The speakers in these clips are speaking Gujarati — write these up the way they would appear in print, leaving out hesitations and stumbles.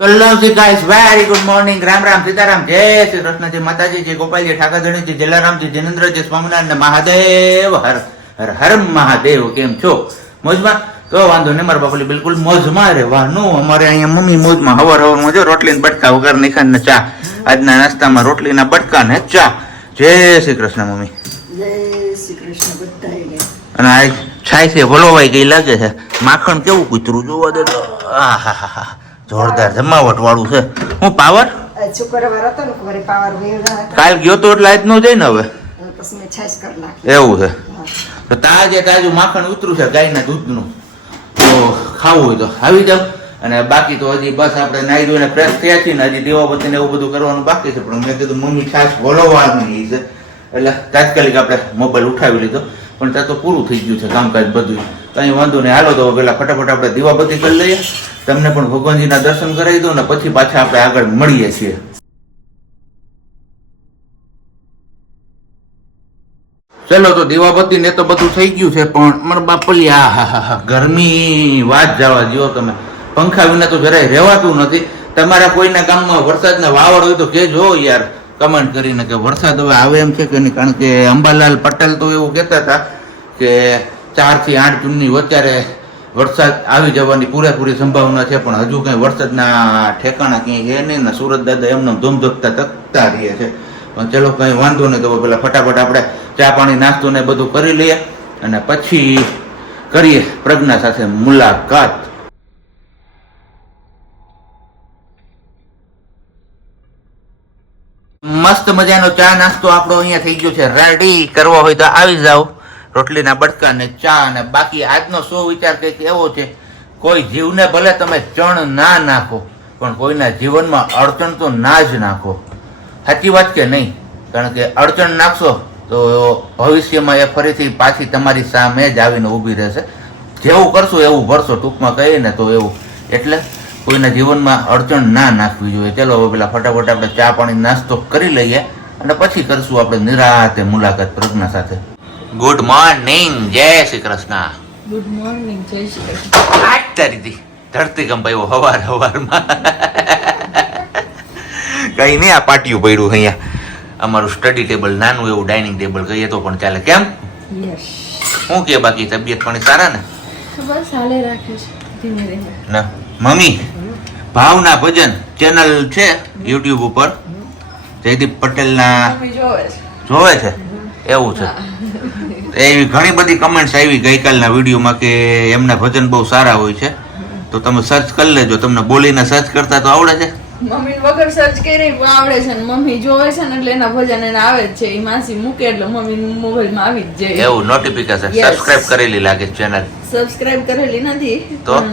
તો Lavji guys very good morning. Ram Ram, Sitaram, જય શ્રી કૃષ્ણ, જય માતાજી, જય ગોપાલજી, ઠાકરધણી, જય જલારામજી, જિનેન્દ્રજી, સ્વામિનારાયણ, મહાદેવ હર હર હર મહાદેવ. કેમ છો? મોજમાં? તો વાંધો નહીં, મારા બાપુલી બિલકુલ મોજમાં રહેવાનું. અમારે અહીંયા મમ્મી મોજમાં. હવારમાં જો રોટલી ને બટકા વગર નિખાન ને ચા. આજના નાસ્તામાં રોટલી ના બટકા ને ચા. જય શ્રી કૃષ્ણ મમ્મી. જય શ્રી કૃષ્ણ બધાને. અને આ છાય છે ભલોવાઈ ગઈ લાગે છે. માખણ કેવું કૂતરું જોવા દે તો. આહાહા, જોરદાર જમાવટ વાળું છે. હું પાવર શુક્રવાર હતો ને ખબર પાવર વેરા કાલ ગયો તો એટલે આજ નો જાય ને હવે પછી મેં છાશ કરી નાખી. એવું છે. તો તાજે તાજું માખણ ઉતરું છે ગાયના દૂધનું. તો ખાવું હોય તો આવી જાવ. અને બાકી તો હજી બસ આપણે નાઈ ધોઈને ફ્રેશ થયા છીએ ને હજી દીવાબત્તી ને એવું બધું કરવાનું બાકી છે. પણ મેં કીધું મમ્મી છાશ બોલવાની છે એટલે તાત્કાલિક આપણે મોબાઈલ ઉઠાવી લીધો. પણ ત્યાં તો પૂરું થઈ ગયું છે કામકાજ બધું. કઈ વાંધો નહીં, હાલો તો પેલા ફટાફટ આપણે દીવાબત્તી કરી લઈએ. તમને પણ ભગવાનજીના દર્શન કરાવી દો ને પછી પાછા આપણે આગળ મળીએ છીએ. ચલો તો દીવાબત્તી ને તો બધું થઈ ગયું છે. પણ મારા બાપલી આ ગરમી વાત જવા દો તમે. પંખા વિના તો જરાય રહેવાતું નથી. તમારા કોઈના ગામમાં વરસાદના વાવડ હોય તો કહેજો યાર કમેન્ટ કરીને કે વરસાદ હવે આવે એમ છે કે નહીં. કારણ કે અંબાલાલ પટેલ તો એવું કહેતા હતા કે 4 થી 8 જૂનની વચ્ચે વરસાદ આવી જવાની પૂરેપૂરી સંભાવના છે. પણ હજુ કઈ વરસાદના ઠેકાણા ક્યાંય છે નહીં ને સુરત દાદા એમને ધૂમધોકતા તકતા રહીએ છે. પણ ચલો કઈ વાંધો નહીં. તો પેલા ફટાફટ આપણે ચા પાણી નાસ્તો ને બધું કરી લઈએ અને પછી કરીએ પ્રજ્ઞા સાથે મુલાકાત. મસ્ત મજાનો ચા નાસ્તો આપણો અહીંયા થઈ ગયો છે રેડી. કરવો હોય તો આવી જાવ. રોટલીના બટકા ને ચા. અને બાકી આજનો શું વિચાર કંઈક એવો છે, કોઈ જીવને ભલે તમે ચણ ના નાખો પણ કોઈના જીવનમાં અડચણ તો ના જ નાખો. સાચી વાત કે નહીં? કારણ કે અડચણ નાખશો તો ભવિષ્યમાં એ ફરીથી પાછી તમારી સામે જ આવીને ઊભી રહેશે. જેવું કરશો એવું ભરશો, ટૂંકમાં કહીએ ને તો એવું. એટલે કોઈના જીવનમાં અડચણ ના નાખવી જોઈએ. ચલો હવે પેલા ફટાફટ આપણે ચા પાણી નાસ્તો કરી લઈએ અને પછી કરશું આપણે નિરાતે મુલાકાત પ્રજ્ઞા સાથે. ગુડ મોર્નિંગ, જય શ્રી કૃષ્ણ. ગુડ મોર્નિંગ, જય શ્રી કૃષ્ણ. આજ તારીથી ધરતીકંપ આવ્યો હવારમાં. કઈ નહીં, આ પાટિયું પડ્યું અહીંયા. અમારું સ્ટડી ટેબલ નાનું એવું ડાઇનિંગ ટેબલ કહીએ તો પણ ચાલે. કેમ? યસ. શું કે બાકી તબિયત પાણી સારા ને? બસ હાલે રાખે છે ધીમે ધીમે. ના મમ્મી, ભાવના ભજન ચેનલ છે યુટ્યુબ ઉપર, જયદીપ પટેલના જોવે છે એવું છે. એવી ઘણી બધી કમેન્ટ્સ આવી ગઈકાલના વિડીયોમાં કે એમના ભજન બહુ સારા હોય છે. તો તમે સર્ચ કરી લેજો. તમને બોલીને સર્ચ કરતા તો આવડે છે? મમ્મી વગર સર્ચ કરી આવડે છે ને મમ્મી જોવે છે ને એટલે એના ભજન એને આવે જ છે. એ માસી મૂકે એટલે મમ્મી મોબાઈલમાં આવી જ જાય. એવું નોટિફિકેશન સબસ્ક્રાઇબ કરેલી લાગે ચેનલ? સબસ્ક્રાઇબ કરેલી નથી તો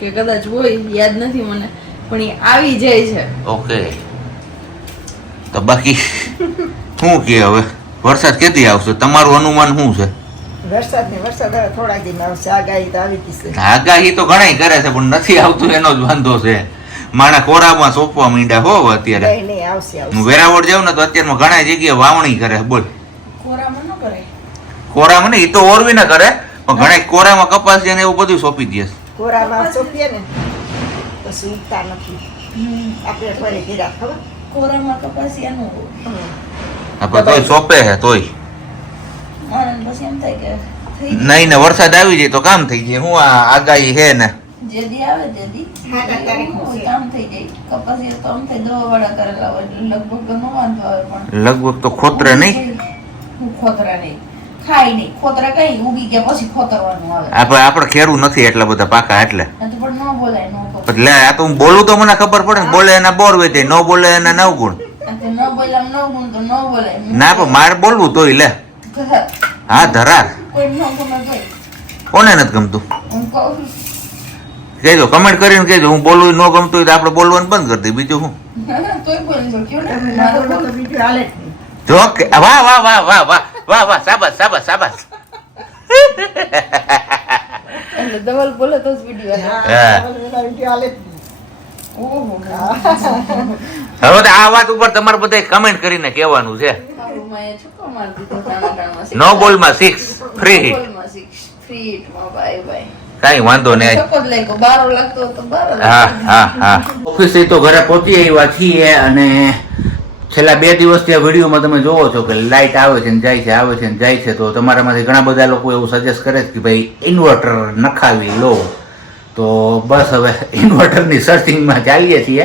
કે કદાચ હોય, યાદ નથી મને, પણ એ આવી જાય છે. ઓકે. તો બાકી શું કે હવે વરસાદ કેદી આવશે? તમારું અનુમાન શું છે? વરસાદ હવે થોડા દિન આવશે. આગાહી તો આવી ગઈ છે. આગાહી તો ઘણા કરે છે પણ નથી આવતું એનો જ વાંધો છે. માણા કોરામાં સોંપવા માંડ્યા હો અત્યારે. નહીં નહીં, આવશે આવશે. હું વેરાવળ જાઉં ને તો અત્યારમાં ઘણા જગ્યાએ વાવણી કરે. બોલ, કોરામાં ન કરે. કોરામાં ને એ તો ઓરવી ના કરે પણ ઘણા કોરામાં કપાસ છે ને એવું બધું સોંપી દે. કોરામાં સોંપીએ ને તો સુનતા નથી. આપણે ફરી ગીરા ખબર કોરામાં કપાસિયાનું આપણે તોય સોંપે છે તોય માણસ પછી એમ થાય કે થઈ નહીં ને વરસાદ આવી જાય તો કામ થઈ જાય. હું આ આગાહી છે ને જેદી આવે જેદી કામ થઈ જાય. કપાસિયા તો આમ થાય દવા વાળા કરેલા હોય લગભગ તો ન વાંધો આવે. પણ લગભગ તો ખોતરે નહીં. હું ખોતરા નહીં ખાઈ નહીં. ખોતરા કઈ ઉગી ગયા પછી ખોતરવાનું આવે. આપણે ખેરું નથી એટલા બધા પાકા એટલે. પણ ન બોલાય ન બોલાય. એટલે આ તો હું બોલું તો મને ખબર પડે ને. બોલે એના બોર વેચે, ન બોલે એના 9 ગુણ. ન બોલાય ન ગુણ તો ન બોલાય. ના પણ મારે બોલવું તોય લે. હા ધરાર. કોઈ ન ગમે ભાઈ. કોને નથી ગમતું હું કહું કહેજો, કમેન્ટ કરીને કહેજો. હું બોલવું ન ગમતું હોય તો આપણે બોલવાનું બંધ કરી દઈએ. બીજું શું? તોય બોલી છો કેવું તમે ને ના બોલો તો બીજું હાલે જ નહીં. જો વાહ વાહ વાહ વાહ વાહ વાહ વાહ, શાબાશ શાબાશ શાબાશ. એટલે ધવલ બોલે તો જ વિડીયો આવે. હા. બધા વિડીયો હાલે જ નહીં. ઓહો હવે તો આ વાત ઉપર તમારે બધા કમેન્ટ કરીને કહેવાનું છે. મારું માએ છક્કો મારી દીધો ટાણાટાણમાં. નો બોલમાં 6 ફ્રી હિટ. બોલમાં 6 ફ્રી હિટમાં બાય બાય. કાંઈ વાંધો નહીં. સપોઝ લાગ્યો 12 લાગતો તો 12 હા હા હા ઓફિસે તો ઘરે પહોંચી આવ્યા છીએ અને છેલ્લા 2 દિવસથી આ વિડીયોમાં તમે જોવો છો કે લાઇટ આવે છે ને જાય છે આવે છે ને જાય છે. તો તમારામાંથી ઘણા બધા લોકો એવું સજેસ્ટ કરે છે કે ભાઈ ઇન્વર્ટર નખાવી લો. તો બસ હવે ઇન્વર્ટરની સર્ચિંગમાં ચાલીએ છીએ,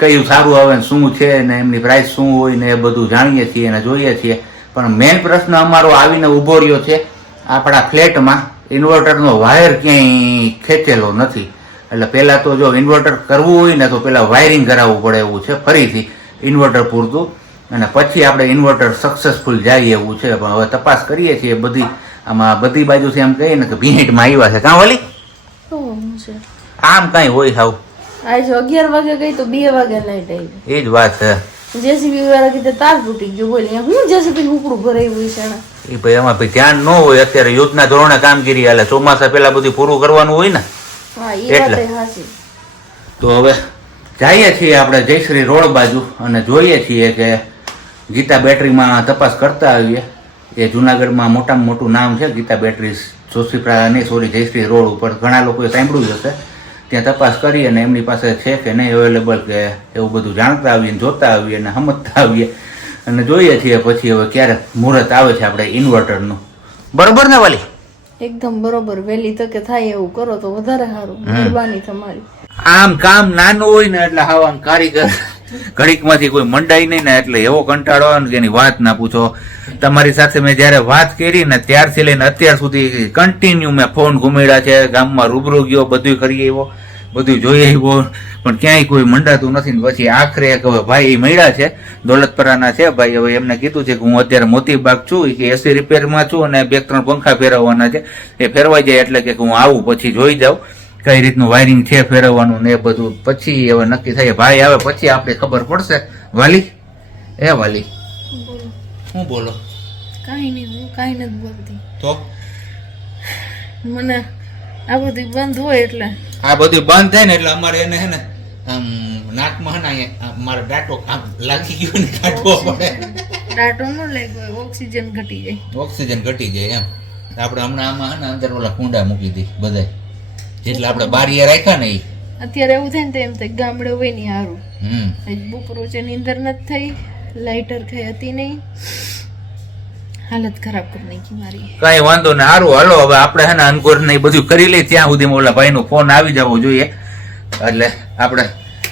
કયું સારું આવે ને શું છે ને એમની પ્રાઇસ શું હોય ને એ બધું જાણીએ છીએ અને જોઈએ છીએ. પણ મેઇન પ્રશ્ન અમારો આવીને ઊભો રહ્યો છે આપણા ફ્લેટમાં ઇન્વર્ટરનો વાયર ક્યાંય ખેંચેલો નથી. એટલે પહેલાં તો જો ઇન્વર્ટર કરવું હોય ને તો પહેલાં વાયરિંગ કરાવવું પડે એવું છે ફરીથી ઇન્વર્ટર પૂરતું, અને પછી આપણે ઇન્વર્ટર સક્સેસફુલ જાય એવું છે. પણ હવે તપાસ કરીએ છીએ આમાં બધી બાજુથી એમ કહીએ ને કે ભીંટમાં આવ્યા છે. કાં વાલી આમ કાંઈ હોય હાવ આજે 11 વાગે ગઈ તો 2 વાગે લાઈટ આવી. એ જ વાત છે. જેસીબી વાળા કીધે તાર તૂટી ગયો. બોલી હું જેસીબી ઉપડું ભરાયું છે ને એ ભાઈ એમાં ભાઈ ધ્યાન ન હોય. અત્યારે યુદ્ધના ધોરણે કામગીરી હાલે, ચોમાસા પહેલા બધું પૂરું કરવાનું હોય ને. હા એ વાત હાચી. તો હવે જઈએ છીએ આપણે જયશ્રી રોડ બાજુ અને જોઈએ છીએ કે ગીતા બેટરીમાં તપાસ કરતા આવીએ. એ જુનાગઢમાં મોટામાં મોટું નામ છે ગીતા બેટરીઝ, જયશ્રી રોડ ઉપર. ઘણા લોકોએ સાંભળ્યું જ હશે. ત્યાં તપાસ કરી અને એમની પાસે છે કે નહીં અવેલેબલ કે એવું બધું જાણતા આવીએ, જોતા આવીએ અને સમજતા આવીએ અને જોઈએ છીએ પછી હવે ક્યારે મુહૂર્ત આવે છે આપણે ઇન્વર્ટરનું. બરોબર ને વાલી? એકદમ બરોબર. વહેલી તકે થાય એવું કરો તો વધારે સારું. મહેરબાની તમારી. આમ કામ નાનું હોય ને એટલે હાવ આમ કારીગર ઘડીકમાંથી કોઈ મંડાય નહીં ને એટલે એવો કંટાળો આવે ને કે એની વાત ના પૂછો. તમારી સાથે મેં જયારે વાત કરી ને ત્યારથી લઈને અત્યાર સુધી કન્ટિન્યુ મેં ફોન ઘુમેડ્યા છે, ગામમાં રૂબરૂ ગયો, બધું કરી આવ્યો, બધું જોઈ આવ્યો, પણ ક્યાંય કોઈ મંડાતું નથી. ને પછી આખરે હવે ભાઈ મળ્યા છે, દોલતપરાના છે ભાઈ. હવે એમને કીધું છે કે હું અત્યારે મોતીબાગ છું, કે એસી રિપેરમાં છું અને 2-3 પંખા ફેરવવાના છે, એ ફેરવાઈ જાય એટલે કે હું આવું પછી જોઈ જાઉં કઈ રીતનું વાયરિંગ છે ફેરવવાનું ને એ બધું. પછી હવે નક્કી થાય, ભાઈ આવે પછી આપણે ખબર પડશે. વાલી એ વાલી હું બોલો? કાંઈ નહીં, હું કાંઈ નથી બોલતી. તો મને આ બધું બંધ હોય એટલે આ બધું બંધ થાય ને એટલે અમારે એને હે ને આમ નાકમાં હે ને મારો ડાટો આમ લાગી ગયો ને કાઢવો પડે. ડાટો ન લાગ્યો, ઓક્સિજન ઘટી જાય. ઓક્સિજન ઘટી જાય એમ. આપણે હમણાં આમાં હે ને અંદર ઓલા કુંડા મૂકી દી બધા જેટલે આપણે બારીએ રાખ્યા ને. અત્યારે એવું થાય ને તો એમ થાય ગામડે હોય ને સારું. બપોર વચ્ચે નીંદર નથી થઈ, લાઇટર કઈ હતી નહીં, હાલત ખરાબ કરી નાખી મારી. કઈ વાંધો ને સારું હાલો હવે આપણે હે ને અનકોર ને બધું કરી લઈએ. ત્યાં સુધી ઓલા ભાઈ નો ફોન આવી જવો જોઈએ એટલે આપણે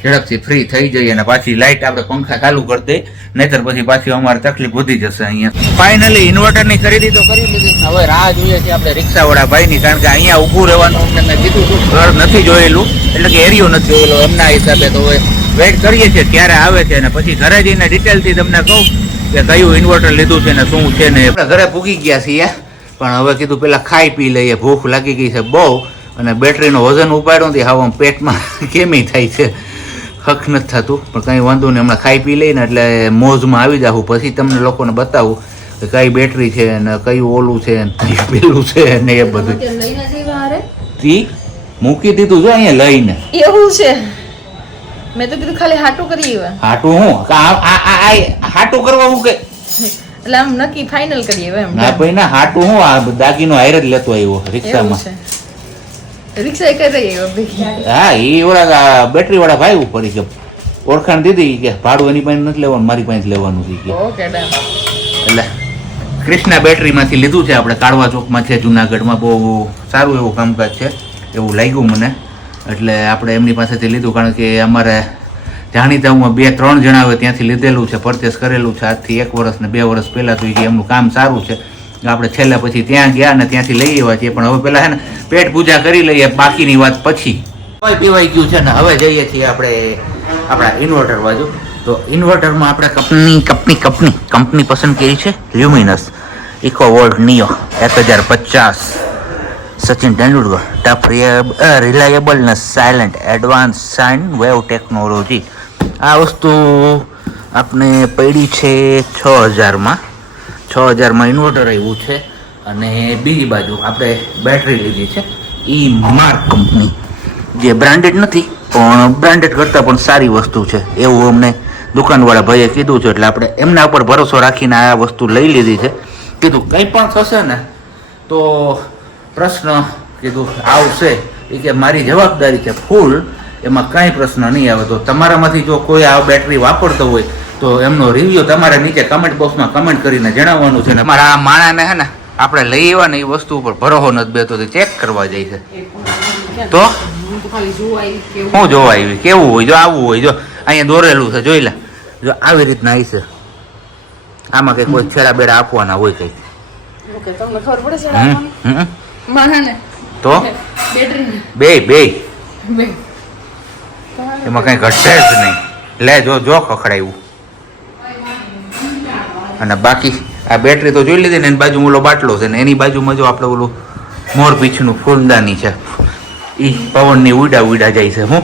ઝડપથી ફ્રી થઈ જઈએ અને પાછી લાઈટ આપણે પંખા ચાલુ કરી દઈએ, નહીતર પછી પાછી અમારે તકલીફ વધી જશે. અહીંયા ફાઇનલી ઇન્વર્ટર ની ખરીદી તો કરી લીધી. હવે રાહ જોઈએ છે આપણે રિક્ષા વાળા ભાઈ ની, કારણ કે અહીંયા ઉભું રહેવાનું અમને મેં કીધું હતું, ઘર નથી જોયેલું એટલે કે એરિયો નથી જોયેલો એમના હિસાબે. તો હવે વેઇટ કરીએ છીએ ક્યારે આવે છે અને પછી ઘરે જઈને ડિટેલ થી તમને કહું કે કયું ઇન્વર્ટર લીધું છે ને શું છે ને. આપણે ઘરે પૂગી ગયા છીએ પણ હવે કીધું પેલા ખાઈ પી લઈએ, ભૂખ લાગી ગઈ છે બહુ, અને બેટરીનો વજન ઉપાડ્યો નથી હવે પેટમાં કેમી થાય છે, હક નથી થતું. પણ કંઈ વાંધો નહીં, હમણાં ખાઈ પી લઈને એટલે મોજમાં આવી જાઉં, પછી તમને લોકોને બતાવું કે કઈ બેટરી છે ને કયું ઓલું છે ને કયું પેલું છે ને એ બધું. તી મૂકી દીધું જો અહીંયા લઈને. એવું છે? મેં તો કીધું ખાલી હાટું કરી હાટું હું હાટું કરવા હું કે એટલે આમ નક્કી ફાઇનલ કરીએ એમ. ના ભાઈ ના, હાટું હું આ દાગીનો હાયર જ લેતો આવ્યો રિક્ષામાં. રિક્ષા એક રહી આવ્યો. હા એ ઓલા બેટરી વાળા ભાઈ ઉપર કે ઓળખાણ દીધી કે ભાડું એની પાસે નથી લેવાનું, મારી પાસે લેવાનું છે. Okay done. એટલે કૃષ્ણા બેટરીમાંથી લીધું છે આપણે, કાળવા ચોકમાં છે જુનાગઢમાં. બહુ સારું એવું કામકાજ છે એવું લાગ્યું મને, એટલે આપણે એમની પાસેથી લીધું. કારણ કે અમારે જાણીતામાં 2-3 જણા આવે ત્યાંથી લીધેલું છે, પરચેસ કરેલું છે આજથી 1 વર્ષ ને 2 વર્ષ પહેલાં. તો એમનું કામ સારું છે, આપણે છેલ્લે પછી ત્યાં ગયા ને ત્યાંથી લઈ આવ્યા છીએ. પણ હવે પેલા હે ને પેટ પૂજા કરી લઈએ, બાકીની વાત પછી. પીવાઈ ગયું છે ને હવે જઈએ છીએ આપણે આપણા ઇન્વર્ટર બાજુ. તો ઇન્વર્ટરમાં આપણે કંપની પસંદ કરી છે Luminous Eco Volt Neo 1050 Sachin Tendulkar. Tough reliable ને silent advance sine wave technology. આ વસ્તુ આપણે પડી છે 6000માં. 6000માં ઇન્વર્ટર આવ્યું છે. અને બીજી બાજુ આપણે બેટરી લીધી છે ઈ માર્ક કંપની, જે બ્રાન્ડેડ નથી પણ બ્રાન્ડેડ કરતાં પણ સારી વસ્તુ છે એવું અમને દુકાનવાળા ભાઈએ કીધું છે. એટલે આપણે એમના ઉપર ભરોસો રાખીને આ વસ્તુ લઈ લીધી છે. કીધું કંઈ પણ થશે ને તો પ્રશ્ન કીધું આવશે એ કે મારી જવાબદારી છે ફૂલ, એમાં કાંઈ પ્રશ્ન નહીં આવે. તો તમારામાંથી જો કોઈ આ બેટરી વાપરતો હોય તો એમનો રિવ્યુ તમારે નીચે કમેન્ટ બોક્સમાં કમેન્ટ કરીને જણાવવાનું છે. ને મારા આ માણાને હે ને આપણે લઈ આવ્યા ને એ વસ્તુ ઉપર ભરોસો નથી બેતો, ચેક કરવા જાય છે. તો શું જોવા આવી કેવું હોય? જો આવવું હોય, જો અહીંયા દોરેલું છે, જોઈ લે. જો આવી રીતના આવી છે, આમાં કઈ કોઈ છેડા બેડા આપવાના હોય કઈ તો બે એમાં કઈ ઘટે જ નહીં. લે જો ખખડાયું. અને બાકી આ બેટરી તો જોઈ લીધી ને, એની બાજુ ઓલો બાટલો છે ને એની બાજુમાં જો આપણે ઓલું મોર પીછનું ફૂલદાની છે, ઈ પવનની ઉડા જાય છે. હું